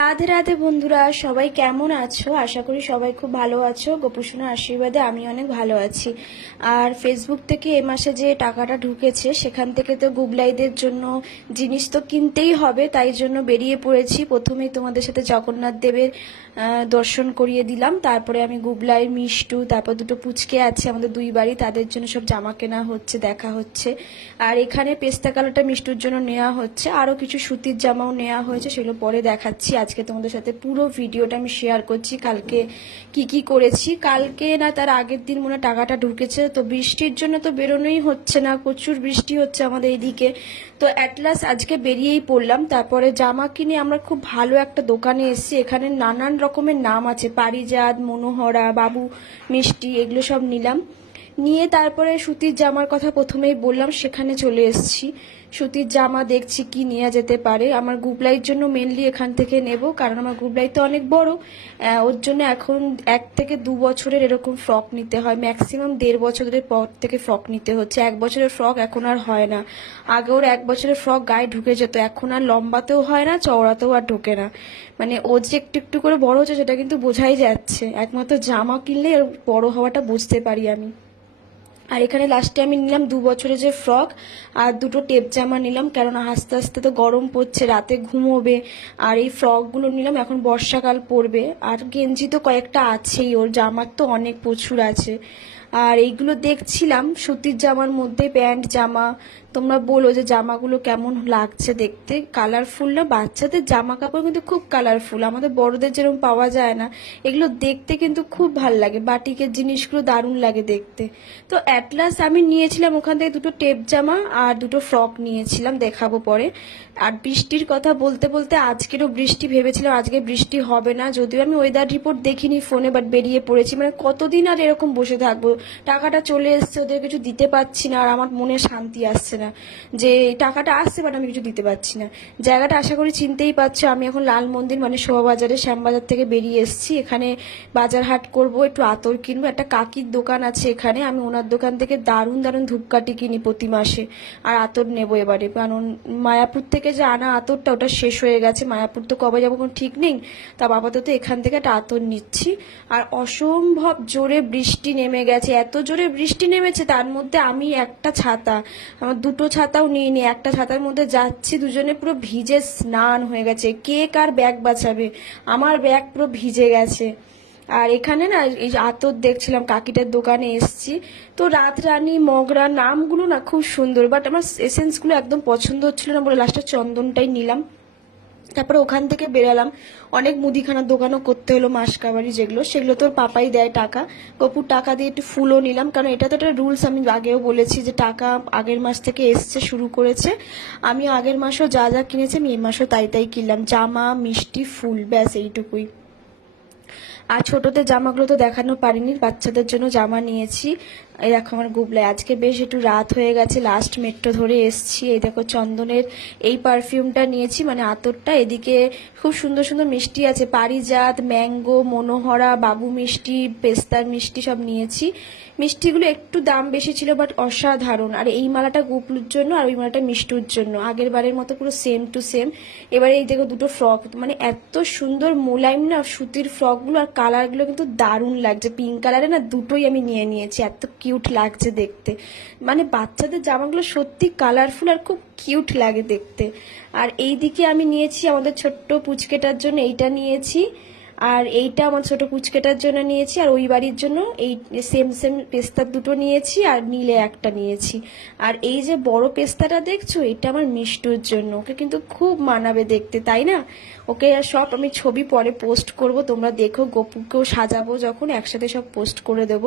রাধে রাধে বন্ধুরা, সবাই কেমন আছো? আশা করি সবাই খুব ভালো আছো। গোপুসোনার আশীর্বাদে আমি অনেক ভালো আছি। আর ফেসবুক থেকে এ মাসে যে টাকাটা ঢুকেছে সেখান থেকে তো গুবলাইদের জন্য জিনিস তো কিনতেই হবে, তাই জন্য বেরিয়ে পড়েছি। প্রথমেই তোমাদের সাথে জগন্নাথ দেবের দর্শন করিয়ে দিলাম, তারপরে আমি গুবলাই, মিষ্টু, তারপর দুটো পুচকে আছে আমাদের দুই বাড়ি, তাদের জন্য সব জামা কেনা হচ্ছে, দেখা হচ্ছে। আর এখানে পেস্তা কালারটা মিষ্টুর জন্য নেওয়া হচ্ছে, আরো কিছু সুতির জামাও নেওয়া হয়েছে, সেগুলো পরে দেখাচ্ছি। আজকে তোমাদের সাথে পুরো ভিডিওটা আমি শেয়ার করছি। কালকে কি কি করেছি, কালকে না তার আগের দিন মনে টাকাটা ঢুকেছে, তো বৃষ্টির জন্য তো বেরোনোই হচ্ছে না, প্রচুর বৃষ্টি হচ্ছে আমাদের এইদিকে। তো অ্যাটলাস আজকে বেরিয়েই পড়লাম। তারপরে জামা কিনে আমরা খুব ভালো একটা দোকানে এসেছি। এখানে নানান রকমের নাম আছে, পারিজাত, মনোহরা, বাবু মিষ্টি, এগুলো সব নিলাম। নিয়ে তারপরে সুতির জামার কথা প্রথমেই বললাম, সেখানে চলে এসেছি। সুতির জামা দেখছি কি নেওয়া যেতে পারে। আমার গুবলাইয়ের জন্য মেনলি এখান থেকে নেব, কারণ আমার গুবলাই তো অনেক বড়। ওর জন্য এখন 1 থেকে 2 বছরের এরকম ফ্রক নিতে হয়, ম্যাক্সিমাম 1.5 বছরের পর থেকে ফ্রক নিতে হচ্ছে। 1 বছরের ফ্রক এখন আর হয় না। আগে ওর 1 বছরের ফ্রক গায়ে ঢুকে যেত, এখন আর লম্বাতেও হয় না, চওড়াতেও আর ঢোকে না। মানে ও যে একটু একটু করে বড় হচ্ছে সেটা কিন্তু বোঝাই যাচ্ছে। একমাত্র জামা কিনলে ওর বড় হওয়াটা বুঝতে পারি আমি। আর এখানে লাস্টে আমি নিলাম 2 বছরের যে ফ্রক, আর দুটো টেপ জামা নিলাম, কেননা আস্তে আস্তে তো গরম পড়ছে, রাতে ঘুমোবে। আর এই ফ্রকগুলো নিলাম, এখন বর্ষাকাল পড়বে। আর গেঞ্জি তো কয়েকটা আছেই, ওর জামার তো অনেক প্রচুর আছে। আর এইগুলো দেখছিলাম সুতির জামার মধ্যে, প্যান্ট জামা। তোমরা বলো যে জামাগুলো কেমন লাগছে দেখতে, কালারফুল না? বাচ্চাদের জামা কাপড় কিন্তু খুব কালারফুল, আমাদের বড়দের যেরকম পাওয়া যায় না। এগুলো দেখতে কিন্তু খুব ভাল লাগে, বাটিকের জিনিসগুলো দারুণ লাগে দেখতে। তো অ্যাটলাস আমি নিয়েছিলাম ওখান থেকে দুটো টেপ জামা আর দুটো ফ্রক নিয়েছিলাম, দেখাবো পরে। আর বৃষ্টির কথা বলতে বলতে, আজকেরও বৃষ্টি, ভেবেছিলাম আজকে বৃষ্টি হবে না, যদিও আমি ওয়েদার রিপোর্ট দেখিনি ফোনে, বাট বেরিয়ে পড়েছি। মানে কতদিন আর এরকম বসে থাকবো? টাকাটা চলে এসছে, ওদের কিছু দিতে পারছি না, আর আমার মনে শান্তি আসছে না যে টাকাটা আসছে বাট আমি কিছু দিতে পারছি না। জায়গাটা আশা করি চিনতেই পারছো, আমি এখন লাল মন্দির মানে শোভাবাজারে, শ্যামবাজার থেকে বেরিয়ে এসেছি। এখানে বাজার হাট করবো, একটু আতর কিনবো। একটা কাকির দোকান আছে এখানে, আমি ওনার দোকান থেকে দারুণ দারুণ ধূপকাঠি কিনি প্রতি মাসে। আর আতর নেবো এবারে, কারণ মায়াপুর থেকে যে আনা আতরটা, ওটা শেষ হয়ে গেছে। মায়াপুর তো কবে যাবো কোনো ঠিক নেই, তা আপাতত এখান থেকে একটা আতর নিচ্ছি। আর অসম্ভব জোরে বৃষ্টি নেমে গেছে, এত জোরে বৃষ্টি নেমেছে, তার মধ্যে আমি একটা ছাতা, আমার দুটো ছাতাও নিয়ে নি, একটা ছাতার মধ্যে যাচ্ছি, দুজনে পুরো ভিজে স্নান হয়ে গেছে। কে কার ব্যাগ বাঁচাবে? আমার ব্যাগ পুরো ভিজে গেছে। আর এখানে না এই যে আতর দেখছিলাম, কাকিটার দোকানে এসছি। তো রাতরানী, মগরা, নামগুলো না খুব সুন্দর, বাট আমার এসেন্সগুলো একদম পছন্দ হচ্ছিল না বলে লাস্টে চন্দনটাই নিলাম। তারপরে ওখান থেকে বেরালাম, অনেক মুদিখানার দোকানও করতে হলো, মাসকাবারি যেগুলো, সেগুলো তোর পাপাই দেয় টাকা। গপুর টাকা দিয়ে একটু ফুলও নিলাম, কারণ এটা তো একটা রুলস, আমি আগেও বলেছি যে টাকা আগের মাস থেকে এসছে, শুরু করেছে। আমি আগের মাসও যা যা কিনেছি আমি এই মাসও তাই তাই কিনলাম, জামা, মিষ্টি, ফুল, ব্যাস এইটুকুই। আর ছোটদের জামাগুলো তো দেখানো পারিনি, বাচ্চাদের জন্য জামা নিয়েছি। এই দেখো আমার গুবলাই, আজকে বেশ একটু রাত হয়ে গেছে, লাস্ট মেট্রো ধরে এসছি। এই দেখো চন্দনের এই পারফিউমটা নিয়েছি, মানে আতরটা। এদিকে খুব সুন্দর সুন্দর মিষ্টি আছে, পারিজাত, ম্যাঙ্গো, মনোহরা, বাবু মিষ্টি, পেস্তার মিষ্টি সব নিয়েছি। মিষ্টিগুলো একটু দাম বেশি ছিল, বাট অসাধারণ। আর এই মালাটা গুবলুর জন্য, আর ওই মালাটা মিষ্টুর জন্য, আগের বারের মতো পুরো সেম টু সেম। এবারে এই দেখো দুটো ফ্রক, মানে এত সুন্দর মোলায়েম না সুতির ফ্রকগুলো, আর কালারগুলো কিন্তু দারুণ লাগছে। পিঙ্ক কালারে না দুটোই আমি নিয়ে নিয়েছি, এত কিউট লাগছে দেখতে। মানে বাচ্চাদের জামাগুলো সত্যি কালারফুল আর খুব কিউট লাগে দেখতে। আর এই দিকে আমি নিয়েছি আমাদের ছোট্ট পুচকেটার জন্য, এইটা নিয়েছি। আর এইটা আমার ছোট পুচকেটার জন্য নিয়েছি, আর ওই বাড়ির জন্য এই সেম সেম পেস্তার দুটো নিয়েছি, আর নীলে একটা নিয়েছি। আর এই যে বড় পেস্তাটা দেখছো, এটা আমার মিষ্টুর জন্য, ওকে কিন্তু খুব মানাবে দেখতে, তাই না? ওকে সব আমি ছবি পরে পোস্ট করব, তোমরা দেখো। গপুকেও সাজাবো যখন, একসাথে সব পোস্ট করে দেব।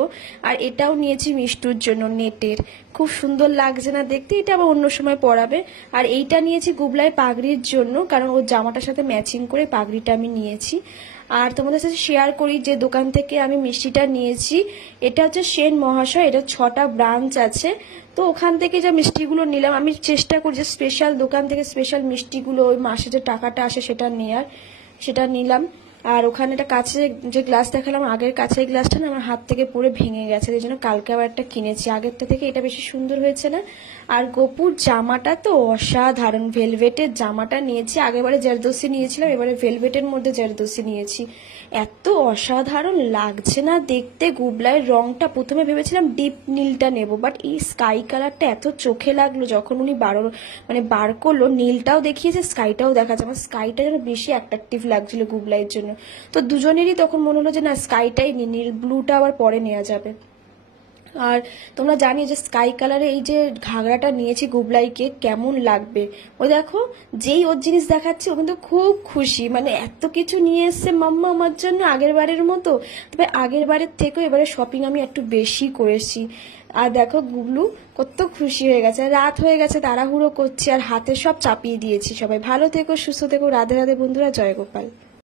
আর এটাও নিয়েছি মিষ্টুর জন্য, নেটের, খুব সুন্দর লাগছে না দেখতে, এটা আবার অন্য সময় পরাবে। আর এইটা নিয়েছি গুবলাই পাগড়ির জন্য, কারণ ওর জামাটার সাথে ম্যাচিং করে পাগড়িটা আমি নিয়েছি। আর তোমাদের সাথে শেয়ার করি যে দোকান থেকে আমি মিষ্টিটা নিয়েছি, এটা হচ্ছে সেন মহাশয়, এটা 6টা ব্রাঞ্চ আছে। তো ওখান থেকে যে মিষ্টিগুলো নিলাম, আমি চেষ্টা করি যে স্পেশাল দোকান থেকে স্পেশাল মিষ্টিগুলো ওই মাসে যে টাকাটা আসে সেটা নেয়ার, সেটা নিলাম। আর ওখানে একটা কাছে যে গ্লাস দেখালাম, আগের কাছের গ্লাসটা না আমার হাত থেকে পড়ে ভেঙে গেছে, এই জন্য কালকে আবার একটা কিনেছি। আগেরটা থেকে এটা বেশি সুন্দর হয়েছে না? আর গোপুর জামাটা তো অসাধারণ, ভেলভেটের জামাটা নিয়েছি। আগেরবারে জারদোসি নিয়েছিলাম, এবারে ভেলভেটের মধ্যে জারদোসি নিয়েছি। এত অসাধারণ লাগছে না দেখতে। গুবলাইয়ের রংটা প্রথমে ভেবেছিলাম ডিপ নীলটা নেব, বাট এই স্কাই কালারটা এত চোখে লাগলো যখন উনি বার করলো। নীলটাও দেখিয়েছে, স্কাইটাও দেখাচ্ছে। আমার স্কাইটা যেন বেশি অ্যাট্রাকটিভ লাগছিল গুবলাইয়ের জন্য। তো দুজনেরই তখন মনে হলো যে না, স্কাইটাই নি, নীল ব্লুটা আবার পরে নেওয়া যাবে। আর তোমরা জানি যে স্কাই কালারে এই যে ঘাগরাটা নিয়েছি গুবলাইকে, কেমন লাগবে। ও দেখো, যেই ওর জিনিস দেখাচ্ছে ও কিন্তু খুব খুশি, মানে এত কিছু নিয়ে এসছে মাম্মা আমার জন্য আগের বারের মতো। তবে আগের বারের থেকেও এবারে শপিং আমি একটু বেশি করেছি। আর দেখো গুবলু কত খুশি হয়ে গেছে। রাত হয়ে গেছে, তাড়াহুড়ো করছি, আর হাতে সব চাপিয়ে দিয়েছি। সবাই ভালো থেকো, সুস্থ থেকো, রাধে রাধে বন্ধুরা, জয় গোপাল।